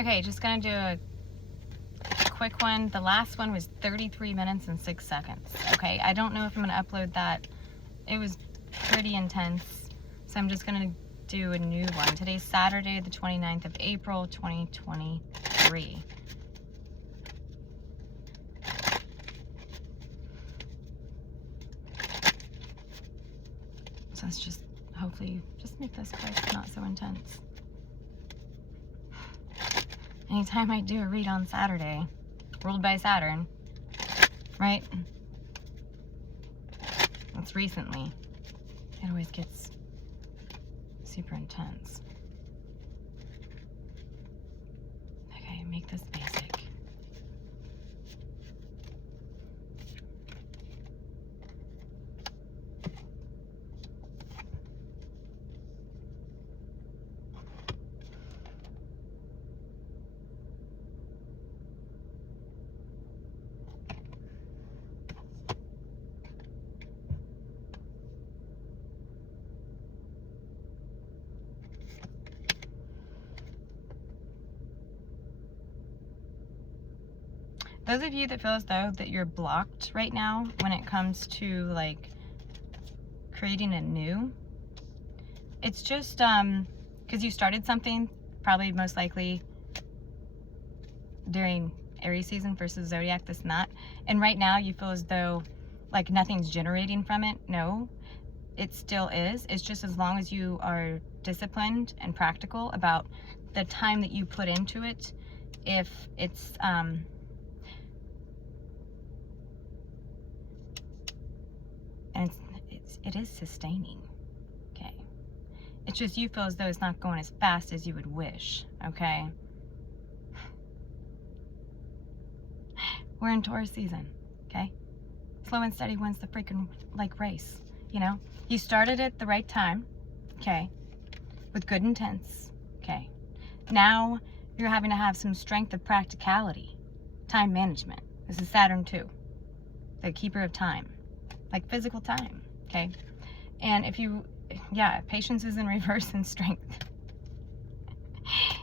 Okay, just gonna do a quick one. The last one was 33 minutes and 6 seconds. Okay, I don't know if I'm gonna upload that. It was pretty intense, so I'm just gonna do a new one. Today's Saturday, the 29th of April, 2023. So let's just hopefully just make this quick, not so intense. Anytime I do a read on Saturday, ruled by Saturn, right? That's recently. It always gets super intense. Okay, make this basic. Those of you that feel as though that you're blocked right now when it comes to like creating a new, it's just because you started something probably most likely during Aries season versus Zodiac, this and that, and right now you feel as though like nothing's generating from it. No, it still is. It's just as long as you are disciplined and practical about the time that you put into it. If it's and it is sustaining. Okay, it's just you feel as though it's not going as fast as you would wish. Okay, we're in Taurus season. Okay, slow and steady wins the freaking like race. You know, you started at the right time. Okay, with good intents. Okay, now you're having to have some strength of practicality, time management. This is Saturn too, the keeper of time, like physical time. Okay, and if you, yeah, patience is in reverse and strength.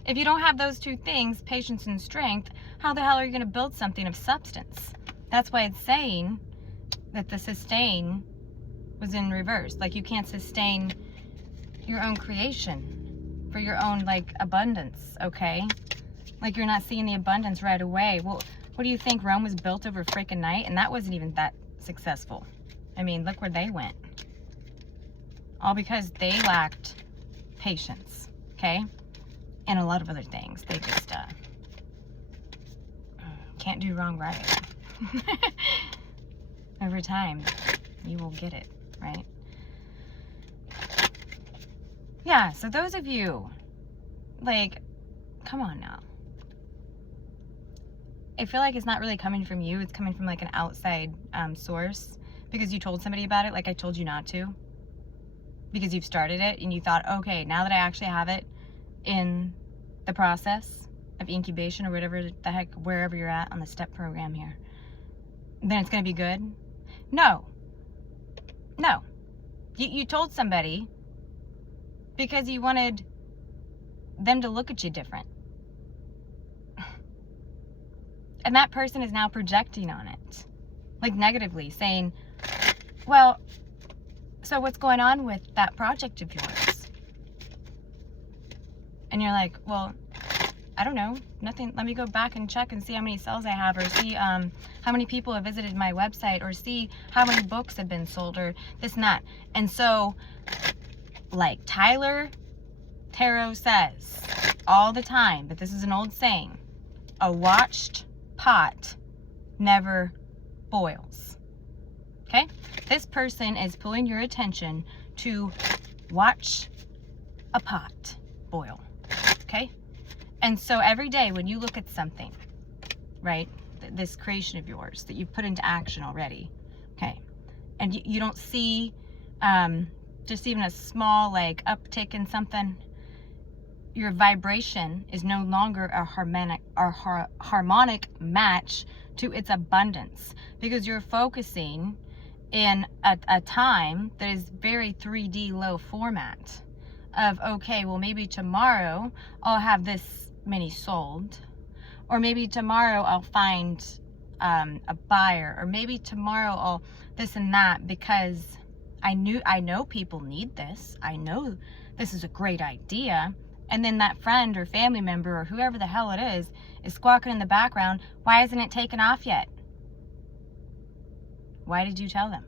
If you don't have those two things, patience and strength, how the hell are you going to build something of substance? That's why it's saying that the sustain was in reverse. Like you can't sustain your own creation for your own like abundance. Okay, like you're not seeing the abundance right away. Well, what do you think? Rome was built over freaking night, and that wasn't even that successful. I mean, look where they went. All because they lacked patience, okay? And a lot of other things. They just can't do wrong right. Over time, you will get it, right? Yeah, so those of you, like, come on now. I feel like it's not really coming from you. It's coming from like an outside source because you told somebody about it, like I told you not to. Because you've started it and you thought, okay, now that I actually have it in the process of incubation or whatever the heck, wherever you're at on the step program here, then it's going to be good. No. You told somebody because you wanted them to look at you different. And that person is now projecting on it, like negatively, saying, well, so what's going on with that project of yours? And you're like, well, I don't know, nothing. Let me go back and check and see how many sales I have, or see how many people have visited my website, or see how many books have been sold, or this and that. And so, like Tyler Tarot says all the time, but this is an old saying, a watched pot never boils. Okay? This person is pulling your attention to watch a pot boil. Okay? And so every day when you look at something, right, this creation of yours that you've put into action already, okay, and you don't see just even a small like uptick in something, your vibration is no longer a harmonic match to its abundance, because you're focusing in a time that is very 3D low format of, okay, well maybe tomorrow I'll have this many sold, or maybe tomorrow I'll find a buyer, or maybe tomorrow I'll this and that, because I know people need this. I know this is a great idea. And then that friend or family member or whoever the hell it is squawking in the background, why isn't it taken off yet? Why did you tell them?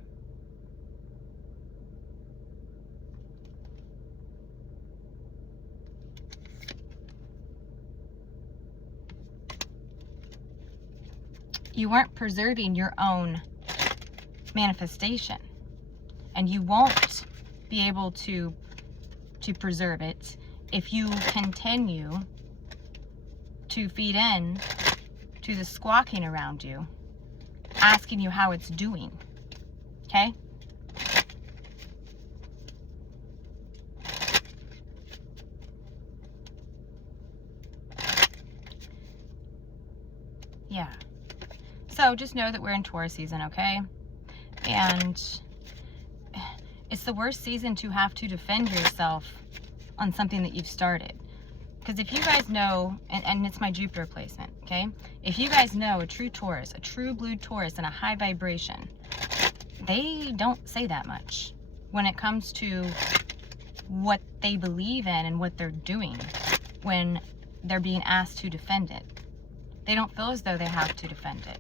You weren't preserving your own manifestation, and you won't be able to preserve it if you continue to feed in to the squawking around you, asking you how it's doing. Okay? Yeah. So just know that we're in Taurus season, okay? And it's the worst season to have to defend yourself on something that you've started. Because if you guys know, and it's my Jupiter placement, okay? If you guys know a true Taurus, a true blue Taurus, and a high vibration, they don't say that much when it comes to what they believe in and what they're doing when they're being asked to defend it. They don't feel as though they have to defend it,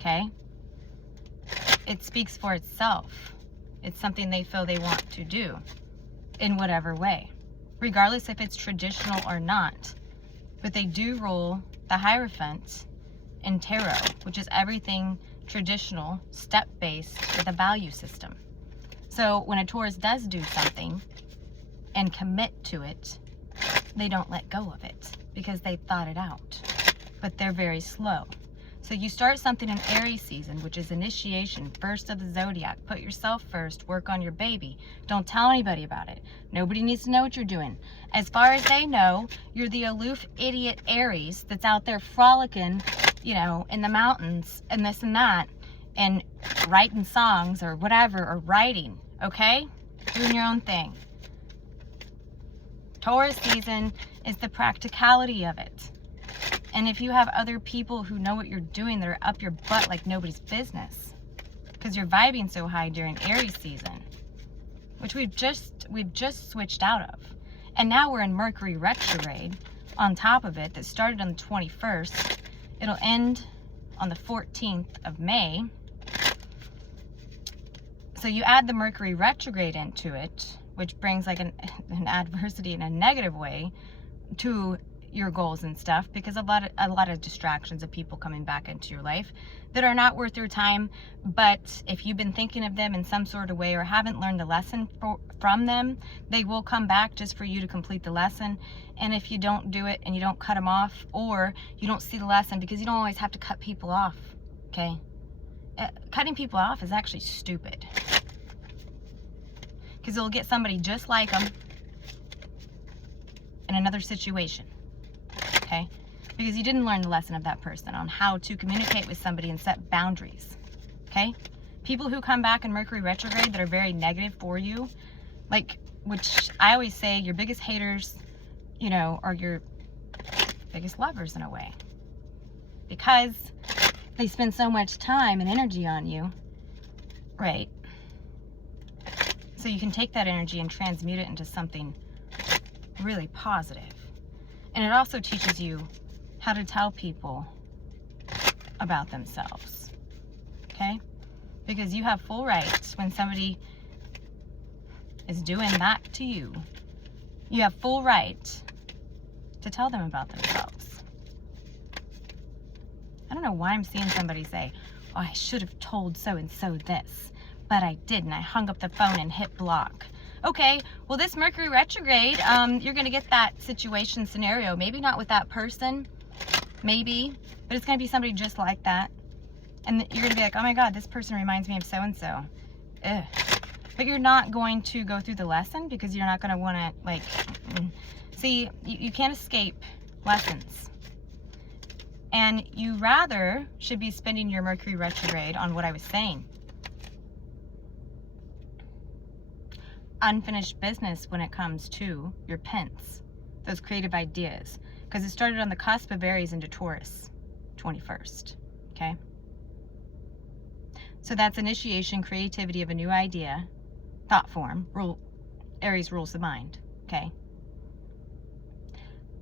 okay? It speaks for itself. It's something they feel they want to do in whatever way, regardless if it's traditional or not. But they do rule the Hierophant in tarot, which is everything traditional, step-based, with a value system. So when a Taurus does do something and commit to it, they don't let go of it because they thought it out. But they're very slow. So you start something in Aries season, which is initiation, first of the zodiac. Put yourself first, work on your baby. Don't tell anybody about it. Nobody needs to know what you're doing. As far as they know, you're the aloof idiot Aries that's out there frolicking, you know, in the mountains and this and that, and writing songs or whatever, or writing, okay? Doing your own thing. Taurus season is the practicality of it. And if you have other people who know what you're doing that are up your butt like nobody's business, because you're vibing so high during Aries season, which we've just switched out of. And now we're in Mercury retrograde on top of it, that started on the 21st. It'll end on the 14th of May. So you add the Mercury retrograde into it, which brings like an adversity in a negative way to your goals and stuff, because a lot of distractions of people coming back into your life that are not worth your time. But if you've been thinking of them in some sort of way or haven't learned a lesson from them, they will come back just for you to complete the lesson. And if you don't do it and you don't cut them off, or you don't see the lesson, because you don't always have to cut people off, okay? Cutting people off is actually stupid, because it'll get somebody just like them in another situation. Okay? Because you didn't learn the lesson of that person on how to communicate with somebody and set boundaries. Okay? People who come back in Mercury retrograde that are very negative for you, like, which I always say, your biggest haters, you know, are your biggest lovers in a way. Because they spend so much time and energy on you, right? So you can take that energy and transmute it into something really positive. And it also teaches you how to tell people about themselves, okay? Because you have full rights when somebody is doing that to you. You have full right to tell them about themselves. I don't know why I'm seeing somebody say, oh, I should have told so-and-so this, but I didn't. I hung up the phone and hit block. Okay, well, this Mercury retrograde, you're going to get that situation scenario. Maybe not with that person, maybe, but it's going to be somebody just like that. And you're going to be like, oh my God, this person reminds me of so-and-so. Ugh. But you're not going to go through the lesson, because you're not going to want to, like, see, you can't escape lessons. And you rather should be spending your Mercury retrograde on what I was saying. Unfinished business when it comes to your pence, those creative ideas, because it started on the cusp of Aries into Taurus, 21st. Okay? So that's initiation, creativity of a new idea, thought form. Aries rules the mind. Okay?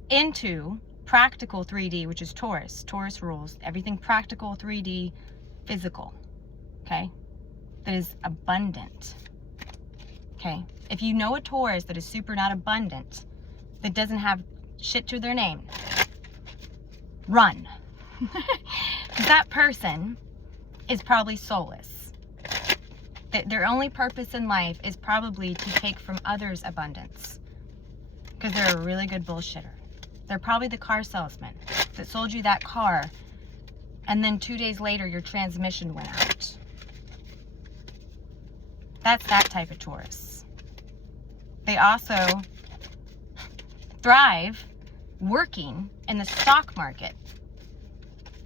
Into practical 3D, which is Taurus. Taurus rules everything practical, 3D, physical. Okay? That is abundant. Okay? If you know a Taurus that is super not abundant, that doesn't have shit to their name, run. That person is probably soulless. Their only purpose in life is probably to take from others' abundance, because they're a really good bullshitter. They're probably the car salesman that sold you that car, and then 2 days later your transmission went out. That's that type of Taurus. They also thrive working in the stock market.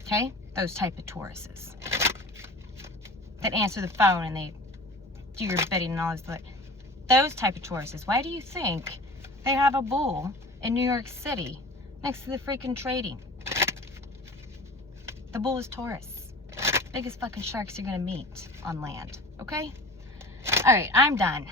Okay? Those type of Tauruses that answer the phone and they do your bidding and all this. Those type of Tauruses. Why do you think they have a bull in New York City next to the freaking trading? The bull is Taurus. Biggest fucking sharks you're gonna meet on land. Okay? Alright, I'm done.